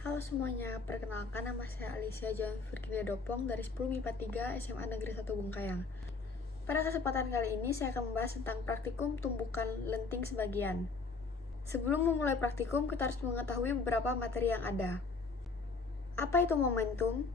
Halo semuanya, perkenalkan nama saya Alicia Joan Virginia Dopong dari 10 MIPA 3 SMA Negeri 1 Bungkayang. Pada kesempatan kali ini saya akan membahas tentang praktikum tumbukan lenting sebagian. Sebelum memulai praktikum, kita harus mengetahui beberapa materi yang ada. Apa itu momentum?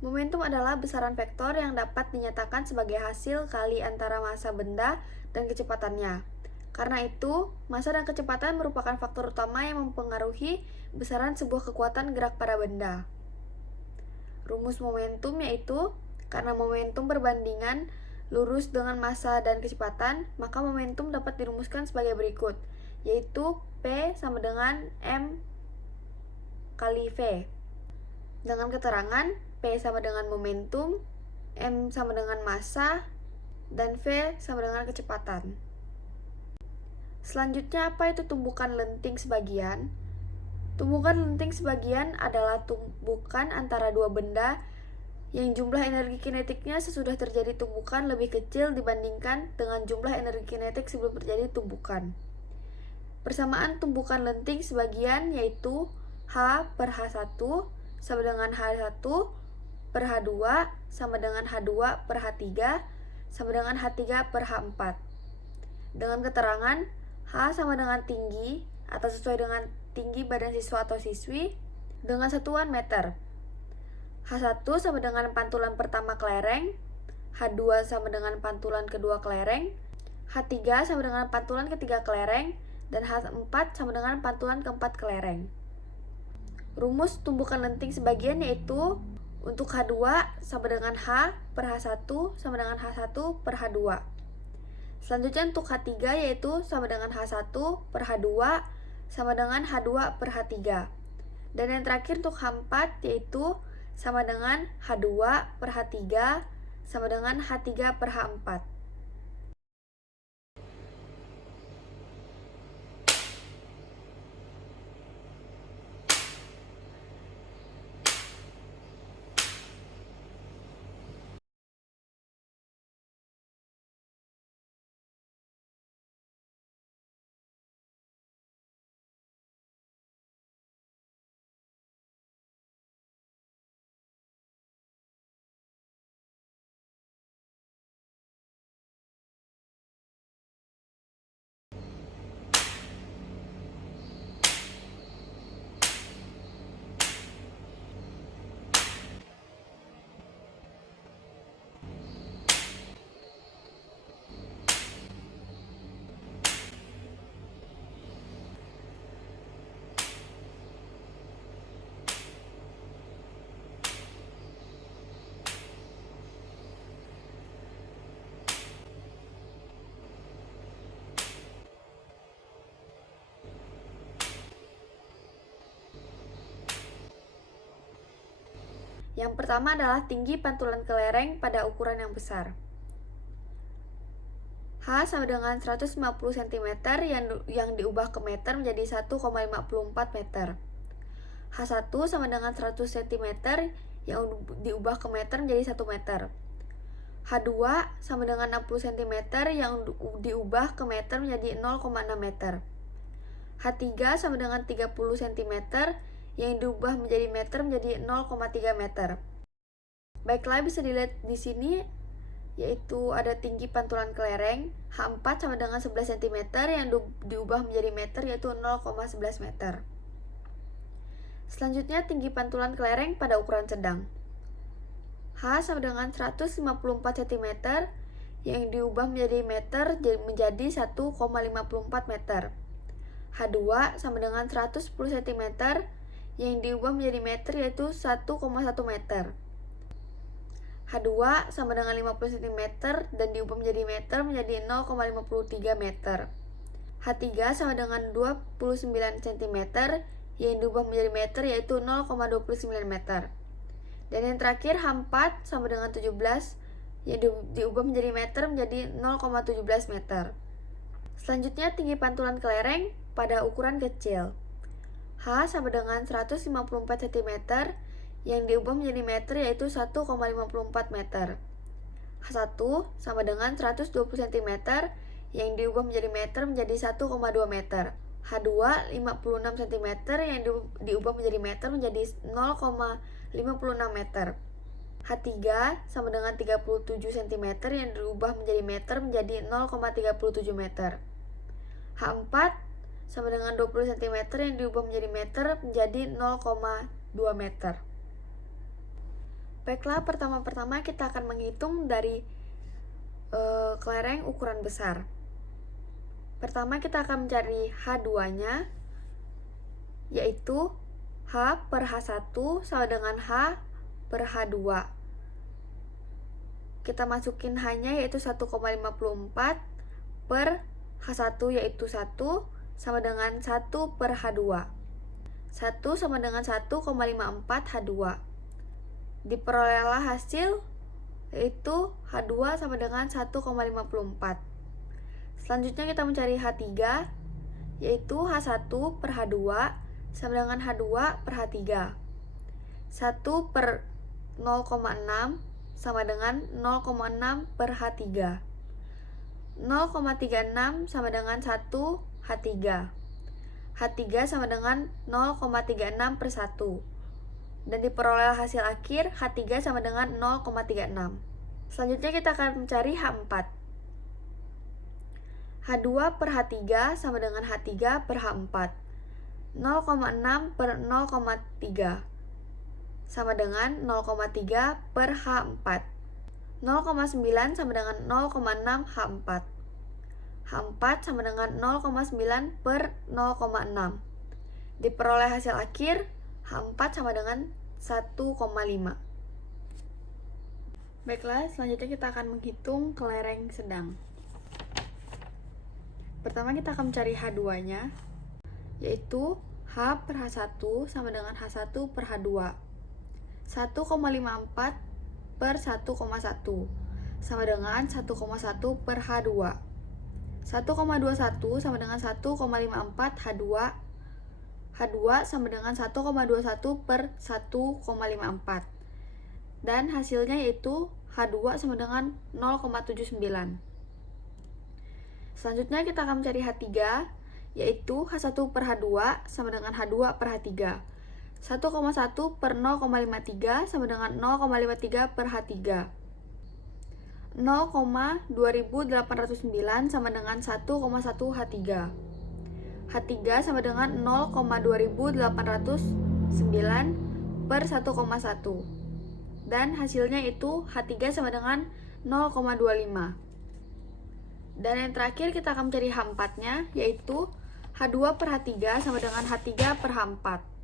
Momentum adalah besaran vektor yang dapat dinyatakan sebagai hasil kali antara massa benda dan kecepatannya. Karena itu, massa dan kecepatan merupakan faktor utama yang mempengaruhi besaran sebuah kekuatan gerak pada benda. Rumus momentum yaitu, karena momentum berbandingan lurus dengan massa dan kecepatan, maka momentum dapat dirumuskan sebagai berikut, yaitu P sama dengan M kali V. Dengan keterangan P sama dengan momentum, M sama dengan massa, dan V sama dengan kecepatan. Selanjutnya, apa itu tumbukan lenting sebagian? Tumbukan lenting sebagian adalah tumbukan antara dua benda yang jumlah energi kinetiknya sesudah terjadi tumbukan lebih kecil dibandingkan dengan jumlah energi kinetik sebelum terjadi tumbukan. Persamaan tumbukan lenting sebagian yaitu H per H1 sama dengan H1 per H2 sama dengan H2 per H3 sama dengan H3 per H4. Dengan keterangan H sama dengan tinggi atau sesuai dengan tinggi badan siswa atau siswi dengan satuan meter. H1 sama dengan pantulan pertama kelereng, H2 sama dengan pantulan kedua kelereng, H3 sama dengan pantulan ketiga kelereng, dan H4 sama dengan pantulan keempat kelereng. Rumus tumbukan lenting sebagian yaitu untuk H2 sama dengan H per H1 sama dengan H1 per H2. Selanjutnya untuk H3 yaitu sama dengan H1 per H2 sama dengan H2 per H3. Dan yang terakhir untuk H4 yaitu sama dengan H2 per H3 sama dengan H3 per H4. Yang pertama adalah tinggi pantulan kelereng pada ukuran yang besar. H sama dengan 150 cm yang diubah ke meter menjadi 1,54 meter. H1 sama dengan 100 cm yang diubah ke meter menjadi 1 meter. H2 sama dengan 60 cm yang diubah ke meter menjadi 0,6 meter. H3 sama dengan 30 cm yang diubah menjadi meter menjadi 0,3 meter. Baiklah, bisa dilihat di sini yaitu ada tinggi pantulan kelereng H4 sama dengan 11 cm yang diubah menjadi meter yaitu 0,11 meter. Selanjutnya tinggi pantulan kelereng pada ukuran sedang. H sama dengan 154 cm yang diubah menjadi meter menjadi 1,54 meter. H2 sama dengan 110 cm yang diubah menjadi meter yaitu 1,1 meter. H2 sama dengan 50 cm dan diubah menjadi meter menjadi 0,53 meter. H3 sama dengan 29 cm yang diubah menjadi meter yaitu 0,29 meter. Dan yang terakhir H4 sama dengan 17 yang diubah menjadi meter menjadi 0,17 meter. Selanjutnya tinggi pantulan kelereng pada ukuran kecil. H sama dengan 154 cm yang diubah menjadi meter yaitu 1,54 meter. H1 sama dengan 120 cm yang diubah menjadi meter menjadi 1,2 meter. H2 56 cm yang diubah menjadi meter menjadi 0,56 meter. H3 sama dengan 37 cm yang diubah menjadi meter menjadi 0,37 meter. H4 sama dengan 20 cm yang diubah menjadi meter menjadi 0,2 meter. Baiklah, pertama-tama kita akan menghitung dari kelereng ukuran besar. Pertama kita akan mencari H2-nya, yaitu H per H1 sama dengan H per H2. Kita masukin H-nya yaitu 1,54 per H1 yaitu 1 sama dengan 1 per H2. 1 sama dengan 1,54 H2. Diperolehlah hasil yaitu H2 sama dengan 1,54. Selanjutnya kita mencari H3 yaitu H1 per H2 sama dengan H2 per H3. 1 per 0,6 sama dengan 0,6 per H3. 0,36 sama dengan 1 H3. H3 sama dengan 0,36 per 1. Dan diperoleh hasil akhir H3 sama dengan 0,36. Selanjutnya kita akan mencari H4. H2 per H3 sama dengan H3 per H4. 0,6 per 0,3 sama dengan 0,3 per H4. 0,9 sama dengan 0,6 H4. H4 sama dengan 0,9 per 0,6. Diperoleh hasil akhir H4 sama dengan 1,5. Baiklah, selanjutnya kita akan menghitung kelereng sedang. Pertama kita akan mencari H2-nya, yaitu H per H1 sama dengan H1 per H2. 1,54 per 1,1 sama dengan 1,1 per H2. 1,21 sama dengan 1,54 H2. H2 sama dengan 1,21 per 1,54. Dan hasilnya yaitu H2 sama dengan 0,79. Selanjutnya kita akan mencari H3, yaitu H1 per H2 sama dengan H2 per H3. 1,1 per 0,53 sama dengan 0,53 per H3. 0,2809 sama dengan 1,1 H3. H3 sama dengan 0,2809 per 1,1. Dan hasilnya itu H3 sama dengan 0,25. Dan yang terakhir kita akan mencari H4-nya, yaitu H2 per H3 sama dengan H3 per H4.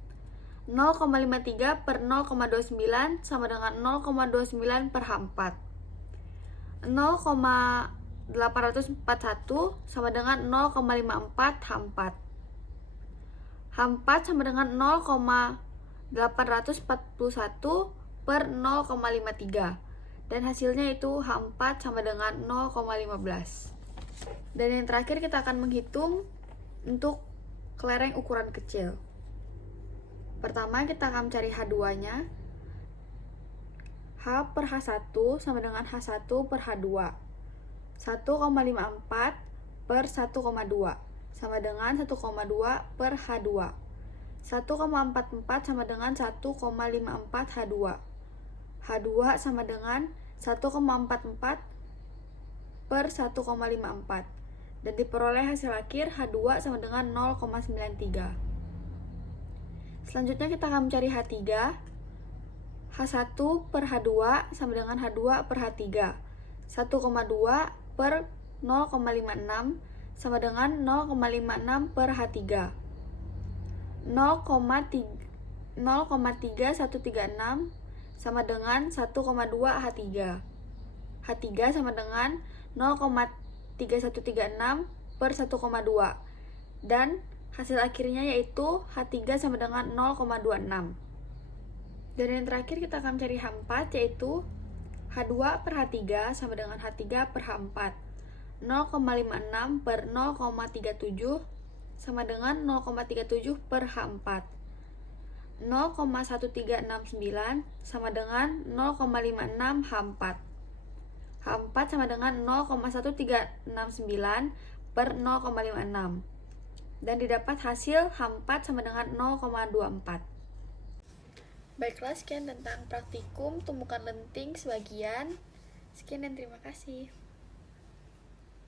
0,53 per 0,29 sama dengan 0,29 per H4. 0,841 sama dengan 0,54 H4. H4 sama dengan 0,841 per 0,53. Dan hasilnya itu H4 sama dengan 0,15. Dan yang terakhir kita akan menghitung untuk kelereng ukuran kecil. Pertama kita akan mencari H2-nya. H per H1 sama dengan H1 per H2. 1,54 per 1,2 sama dengan 1,2 per H2. 1,44 sama dengan 1,54 H2. H2 sama dengan 1,44 per 1,54. Dan diperoleh hasil akhir H2 sama dengan 0,93. Selanjutnya kita akan mencari H3. H1 per H2 sama dengan H2 per H3. 1,2 per 0,56 sama dengan 0,56 per H3. 0,3136 sama dengan 1,2 H3. H3 sama dengan 0,3136 per 1,2. Dan hasil akhirnya yaitu H3 sama dengan 0,26. Dan yang terakhir kita akan mencari H4, yaitu H2 per H3 sama dengan H3 per H4. 0,56 per 0,37 sama dengan 0,37 per H4. 0,1369 sama dengan 0,56 H4. H4 sama dengan 0,1369 per 0,56. dan didapat hasil H4 sama dengan 0,24. Baiklah, sekian tentang praktikum tumbukan lenting sebagian. Sekian dan terima kasih.